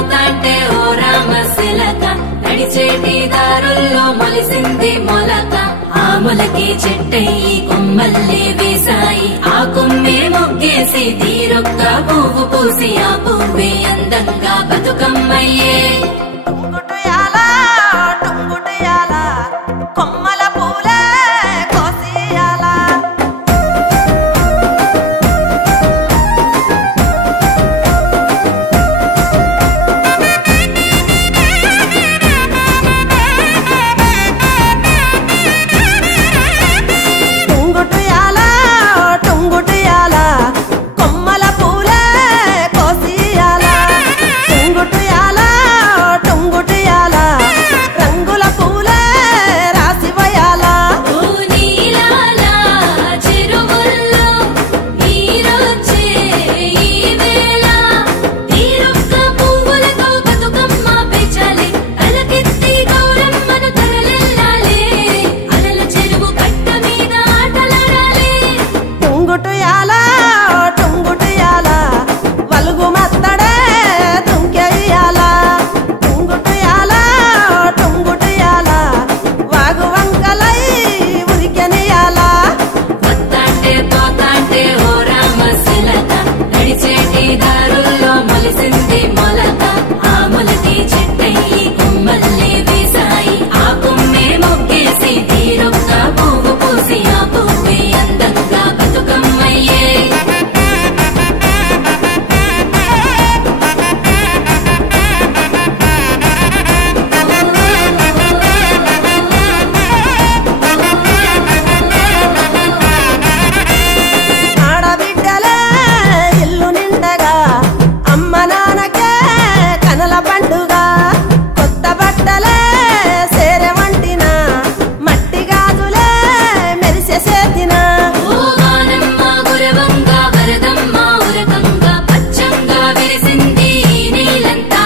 పోతాంటే ఓ రామశిలక నడిచేటి దారుల్లో మొలిసింది మొలక ఆ మొలకి చెట్టయి కొమ్మల్లే వేసాయి ఆ కొమ్మే మొగ్గేసి తీరొక్క పువ్వు పూసి ఆ పువ్వే అందంగా బతుకమ్మయ్యే కొమ్మల పూలే కోసియాల టుంగుటియాల కొమ్మల పూలే కోసియాల టుంగుటియాల రంగుల పూలే రాసివయాల నీలాల చెరువుల్లో నీరొచ్చే ఈ వేళ తీరొక్క పువ్వులతో బతుకమ్మ పెంచాలి అలకెత్తి గౌరమ్మను తరలిల్లాలి అలల చెరువు కట్ట మీద ఆటలాడాలి టుంగుటియాల వలుగు మత్తడే తుంకెయ్యాల టుంగుటియాల వాగు వంకలై ఉరికెనియాల వత్తాంటే పోతాంటే ఓ రామశిలక నడిచేటి దారుల్లో మొలిసింది మొలక ఆ మొలకి చెట్టయి కొమ్మల్లే వేసాయి ఆ కొమ్మే మొగ్గేసి తీరొక్క పువ్వు పూసి ఆ పువ్వే అందంగా బతుకమ్మయ్యే ఆడబిడ్డలే ఇల్లు నిండగా అమ్మ నాన్నకే కనల పండుగ కొత్త బట్టలే సేరె వంటిన మట్టి గాజులే మెరిసె చేతిన ఓ వానమ్మ గురవంగా వరదమ్మ ఉరకంగా పచ్చంగా విరిసింది నీలంతా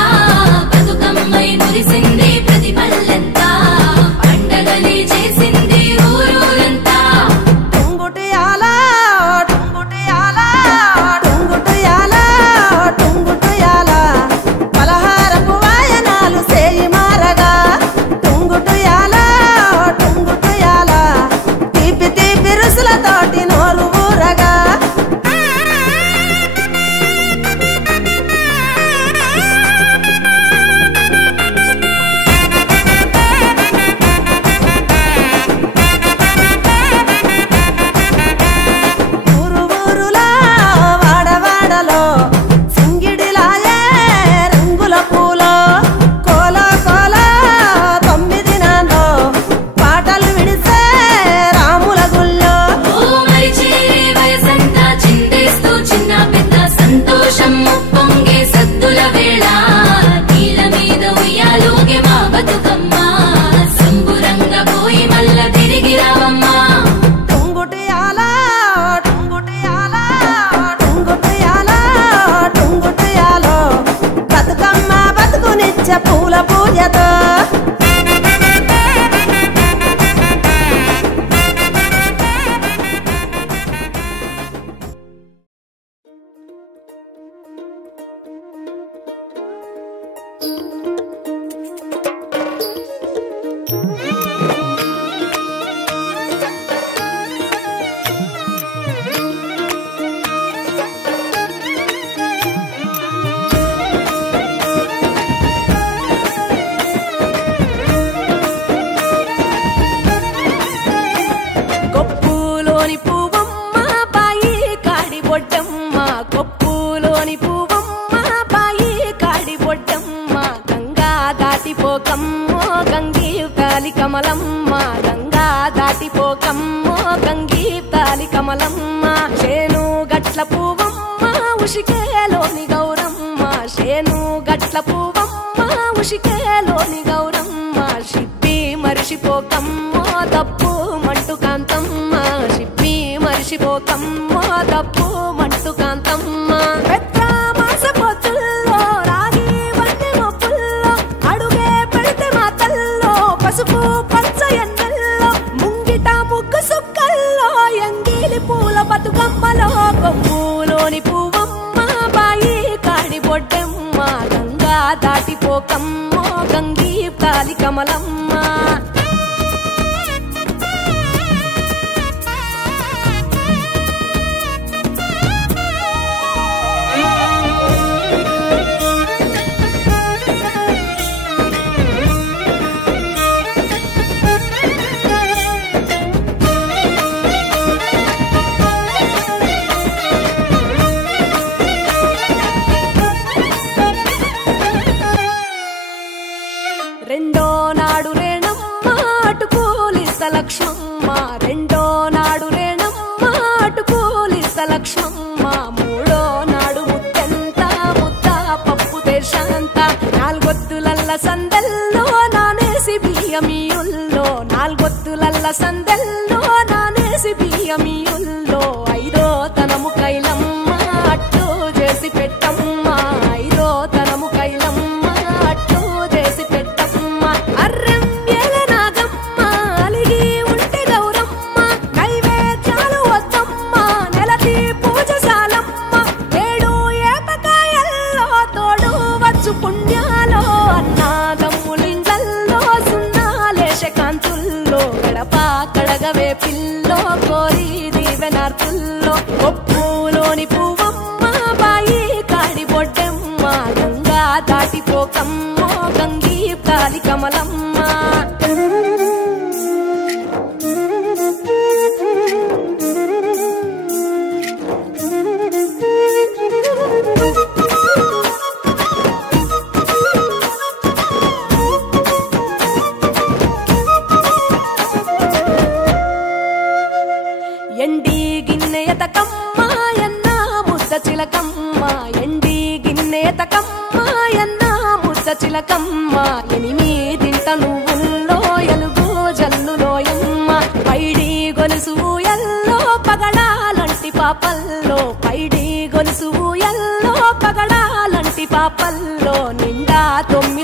బతుకమ్మై మురిసింది ప్రతి పల్లెంతా పండగలే చేసింది ఊరూరంతా టుంగుటియాల పలహారపు వాయనాలు సేయి మారగా టుంగుటియాల తీపి తీపి రుసులతోటి నోరు ఊరగా ఊరులా వాడవాడలో సింగిడిలాయే రంగుల పూలో కోలో 9 నాలో పాటలు విడిసే రాముల గుళ్ళో ఓ మరిచే వయసంతా చిందేస్తూ చిన్న పెద్ద సంతోషం పొంగే సద్దుల వేళ నీళ్ళ మీద ఉయ్యాలోగే మా బతుకమ్మ సంబురంగా పోయి మల్ల తిరిగి రావమ్మా టుంగుటియాలో బతుకమ్మ బతుకునిచ్చే పూల పూజతో కొప్పులోని పువ్వమ్మ బాయి కాడి బొడ్డమ్మ కొప్పులోని పువ్వమ్మ బాయి కాడి బొడ్డమ్మ గంగా దాటిపోకమ్మో గంగీ తాలి కమలమ్మ గంగా దాటిపోకమ్మో గంగీ తాలి కమలమ్మ శేను గట్ల పువ్వమ్మ ఉషికేలోని గౌరమ్మ శేను గట్ల పువ్వమ్మ ఉషికేలోని గౌరమ్మ షిప్పి మరిషిపోకమ్మో తప్పు మంటు కాంతమ్మ షిప్పి మరిషిపోకమ్మో తప్పు మంటు కాంతమ్మ పెద్ద మాస పొత్తుల్లో రాగి వంటి మొప్పుల్లో అడుగే పెడితే మా తల్లో పసుపు పచ్చ ఎన్నెల్లో ముంగిట ముగ్గు సుక్కల్లో ఎంగిలి పూల బతుకమ్మలో కొమ్ములోని పువ్వమ్మ బాయి కాడి బొడ్డమ్మ గంగా పోకమ్మో గంగీ కాలి కమలమ్మ. రెండో నాడు రేణమ్మ అటు పోలిస్త లక్ష్మమ్మ. రెండో నాడు రేణమ్మ అటు పోలిస్త లక్ష్మమ్మ. మూడో నాడు ముత్తెంత ముద్ద పప్పు దేశంత. నాలుగొత్తులల్ల సందెల్లో నానేసి బియ్యమియుల్లో. నాలుగొత్తులల్ల సందెల్లో నానేసి బియ్యమియుల్లో. ఐదో తనము కైలమ్మ అట్టు చేసి పెట్టమ్మ. ఐదో తనము కైలమ్మ అట్టు చేసి పెట్టమ్మ. అర్రం ఏల నాగమ్మ అలిగి ఉంటే గౌరమ్మ. నైవేద్యాలు వద్దమ్మ నెలకి పూజశాలమ్మ. ఏడు ఏపకాయల్లో తోడు వచ్చు పుణ్యాలో. అన్నాదమ్ములింగల్లో సున్నాలేశ కాంతుల్లో. గడప కడగవే పిల్లో కోరి దీవెనార్తుల్లో. ఒప్పులోని పువ్వమ్మ బాయి కాడి బొడ్డమ్మ. గంగా దాటిపోకమ్మో గంగీ కాలి కమలమ్మ. ఎండి గిన్నెయతకమ్మ ఎన్న ముద్ద చిలకమ్మ. ఎండి గిన్నెయతకమ్మ ఎన్న ముద్ద చిలకమ్మ. ఎనిమిదింట నువ్వుల్లో ఎలుగు జల్లులోయమ్మ. పైడి గొలుసు ఎల్లో పగడాలంటి పాపల్లో. పైడి గొలుసు ఎల్లో పగడాలంటి పాపల్లో. నిండా 9